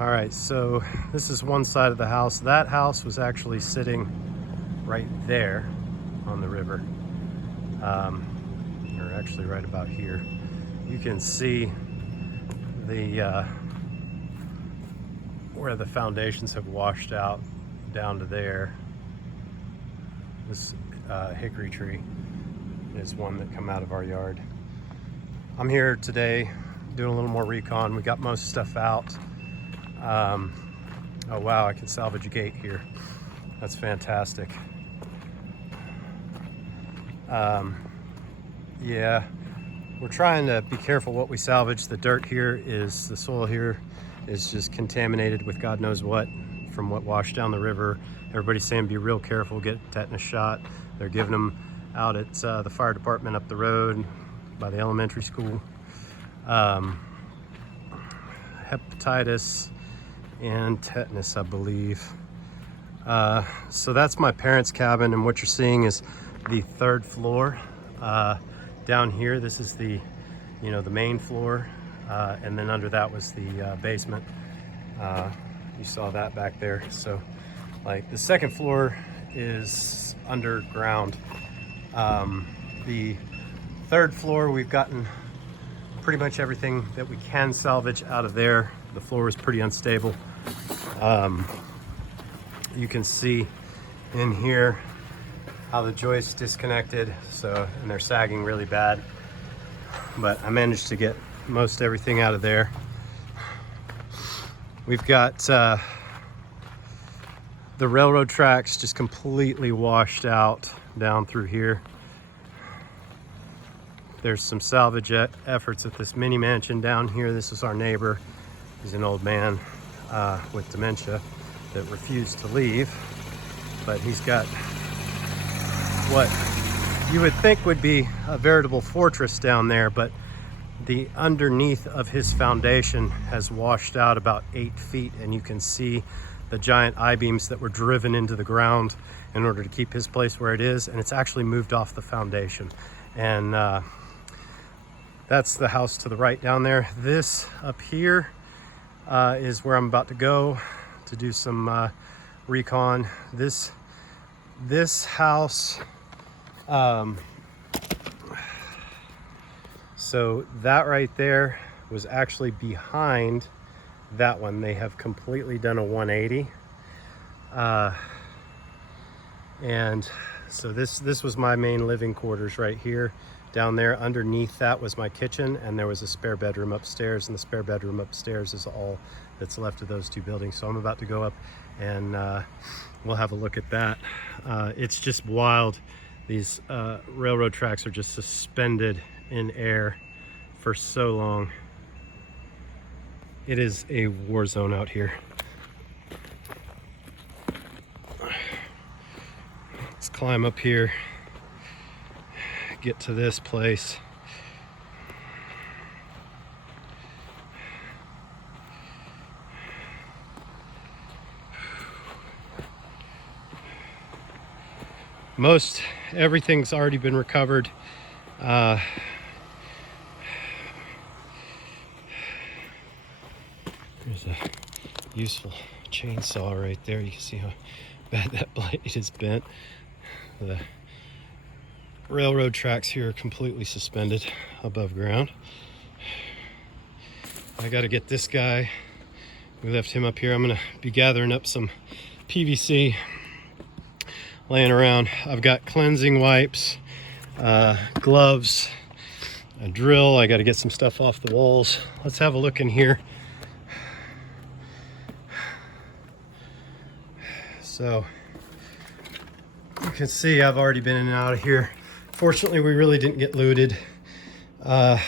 All right, so this is one side of the house. That house was actually sitting right there on the river, or actually right about here. You can see the where the foundations have washed out down to there. This hickory tree is one that come out of our yard. I'm here today doing a little more recon. We got most stuff out. Oh wow, I can salvage a gate here. That's fantastic. Yeah, we're trying to be careful what we salvage. The dirt here is, the soil here is just contaminated with God knows what from what washed down the river. Everybody's saying be real careful, get a tetanus shot. They're giving them out at the fire department up the road by the elementary school. Hepatitis and tetanus, I believe. So that's my parents' cabin, and what you're seeing is the third floor. Down here, this is the main floor, and then under that was the basement. You saw that back there. So like the second floor is underground. The third floor, we've gotten pretty much everything that we can salvage out of there. The floor is pretty unstable. You can see in here how the joists disconnected, and they're sagging really bad, but I managed to get most everything out of there. We've got the railroad tracks just completely washed out down through here. There's some salvage efforts at this mini mansion down here. This is our neighbor. He's an old man with dementia that refused to leave, but he's got what you would think would be a veritable fortress down there, but the underneath of his foundation has washed out about 8 feet, and you can see the giant I-beams that were driven into the ground in order to keep his place where it is, and it's actually moved off the foundation. And that's the house to the right down there. This up here is where I'm about to go to do some recon. This house, so that right there was actually behind that one. They have completely done a 180. And so this was my main living quarters right here. Down there underneath that was my kitchen, and there was a spare bedroom upstairs, and the spare bedroom upstairs is all that's left of those two buildings. So I'm about to go up and we'll have a look at that. It's just wild. These railroad tracks are just suspended in air for so long. It is a war zone out here. Let's climb up here, get to this place. Most everything's already been recovered. There's a useful chainsaw right there. You can see how bad that blade is bent. The railroad tracks here are completely suspended above ground. I got to get this guy. We left him up here. I'm going to be gathering up some PVC laying around. I've got cleansing wipes, gloves, a drill. I got to get some stuff off the walls. Let's have a look in here. So you can see I've already been in and out of here. Fortunately, we really didn't get looted. Brand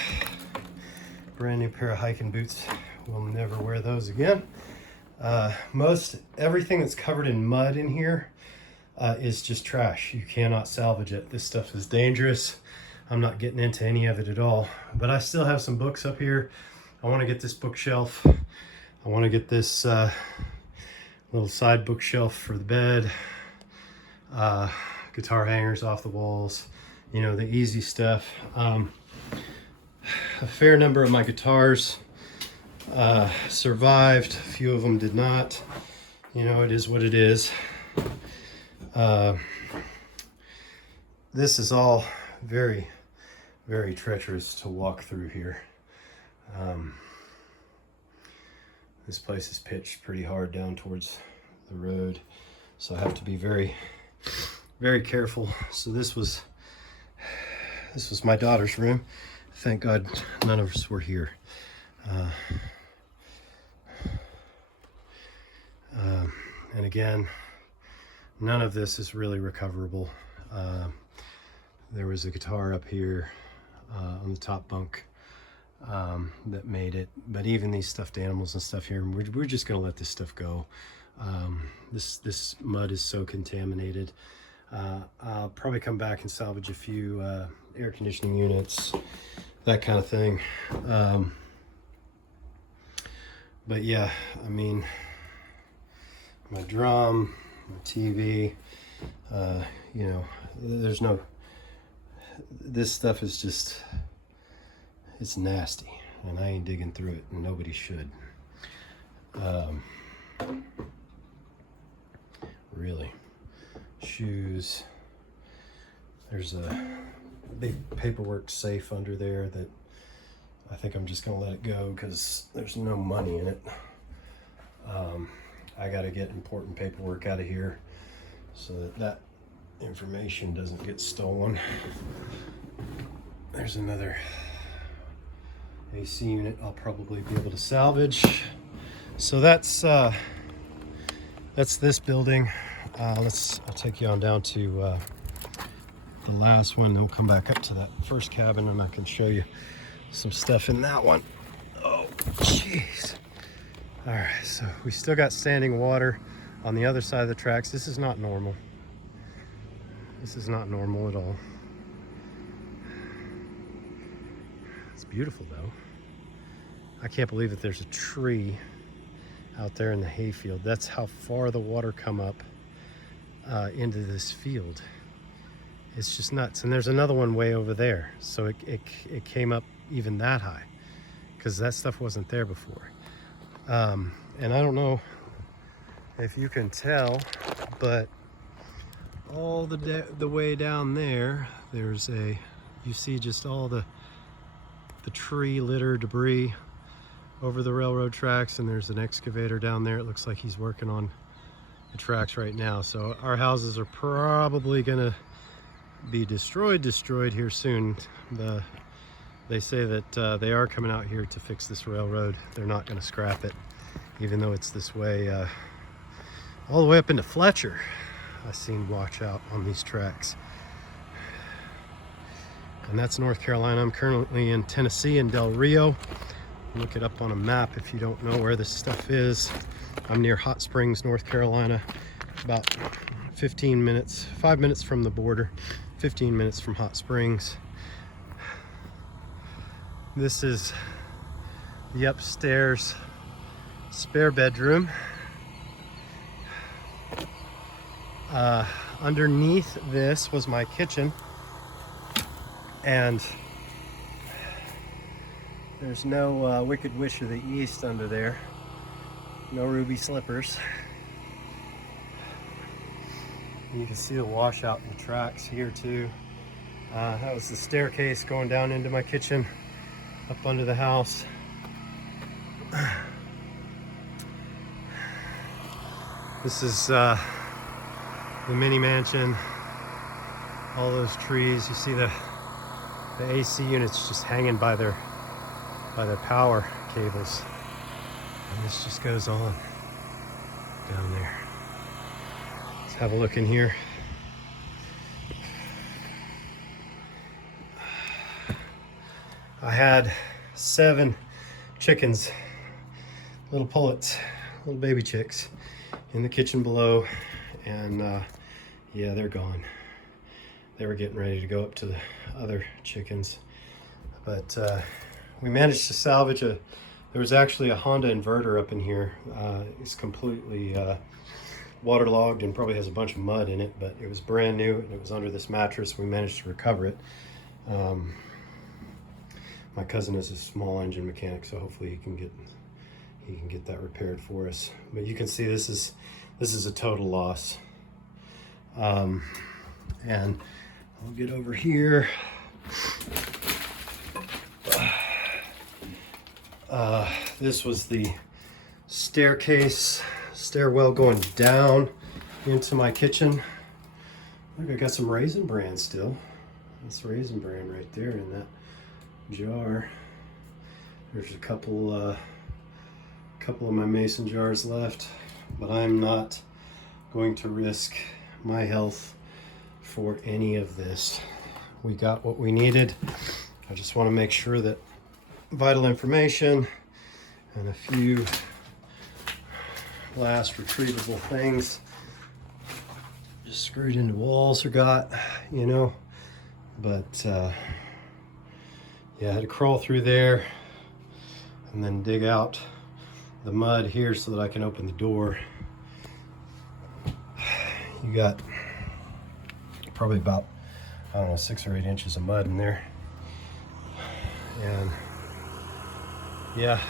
new pair of hiking boots. We'll never wear those again. Most everything that's covered in mud in here is just trash. You cannot salvage it. This stuff is dangerous. I'm not getting into any of it at all. But I still have some books up here. I want to get this bookshelf. I want to get this little side bookshelf for the bed. Guitar hangers off the walls. You know, the easy stuff. A fair number of my guitars survived. A few of them did not. You know, it is what it is. This is all very, very treacherous to walk through here. This place is pitched pretty hard down towards the road, so I have to be very, very careful. So this was my daughter's room. Thank God none of us were here. And again, none of this is really recoverable. There was a guitar up here on the top bunk that made it, but even these stuffed animals and stuff here, we're just gonna let this stuff go. This mud is so contaminated. I'll probably come back and salvage a few air conditioning units, that kind of thing. But yeah, I mean, my drum, my TV, you know, there's no, this stuff is just, it's nasty, and I ain't digging through it, and nobody should. Really. Shoes. There's a big paperwork safe under there that I think I'm just gonna let it go because there's no money in it. I gotta get important paperwork out of here so that information doesn't get stolen. There's another AC unit I'll probably be able to salvage. So that's this building. I'll take you on down to the last one, then we'll come back up to that first cabin and I can show you some stuff in that one. Oh, jeez. All right, so we still got standing water on the other side of the tracks. This is not normal. This is not normal at all. It's beautiful though. I can't believe that there's a tree out there in the hayfield. That's how far the water come up into this field. It's just nuts. And there's another one way over there. So it came up even that high because that stuff wasn't there before. And I don't know if you can tell, but all the way down there, there's you see just all the tree litter debris over the railroad tracks, and there's an excavator down there. It looks like he's working on the tracks right now. So our houses are probably gonna be destroyed here soon. They say that they are coming out here to fix this railroad. They're not gonna scrap it, even though it's this way, all the way up into Fletcher. I've seen washout on these tracks. And that's North Carolina. I'm currently in Tennessee in Del Rio. Look it up on a map if you don't know where this stuff is. I'm near Hot Springs, North Carolina, about 5 minutes from the border, 15 minutes from Hot Springs. This is the upstairs spare bedroom. Underneath this was my kitchen, and there's no Wicked Witch of the East under there. No ruby slippers. You can see the washout in the tracks here too. That was the staircase going down into my kitchen, up under the house. This is the mini mansion. All those trees. You see the AC units just hanging by their power cables. And this just goes on down there. Let's have a look in here. I had 7 chickens, little pullets, little baby chicks in the kitchen below, and yeah, they're gone. They were getting ready to go up to the other chickens, but we managed to salvage there was actually a Honda inverter up in here. It's completely waterlogged and probably has a bunch of mud in it, but it was brand new and it was under this mattress. We managed to recover it. My cousin is a small engine mechanic, so hopefully he can get get that repaired for us. But you can see this is a total loss. And I'll get over here. This was the stairwell going down into my kitchen. Look, I got some Raisin Bran still. That's Raisin Bran right there in that jar. There's a couple of my mason jars left, but I'm not going to risk my health for any of this. We got what we needed. I just want to make sure that vital information and a few last retrievable things just screwed into walls or got, you know. But yeah, I had to crawl through there and then dig out the mud here so that I can open the door. You got probably about, I don't know, 6 or 8 inches of mud in there. And yeah,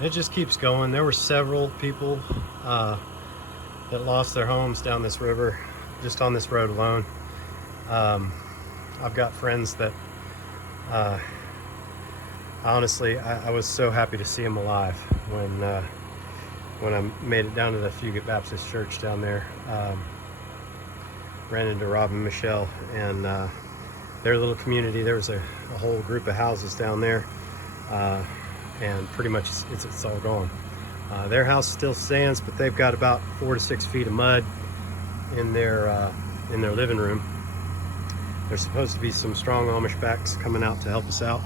it just keeps going. There were several people that lost their homes down this river, just on this road alone. I've got friends that honestly, I was so happy to see them alive when I made it down to the Fugate Baptist Church down there. Ran into Rob and Michelle and their little community. There was a whole group of houses down there, and pretty much it's all gone. Their house still stands, but they've got about 4 to 6 feet of mud in their living room. There's supposed to be some strong Amish backs coming out to help us out.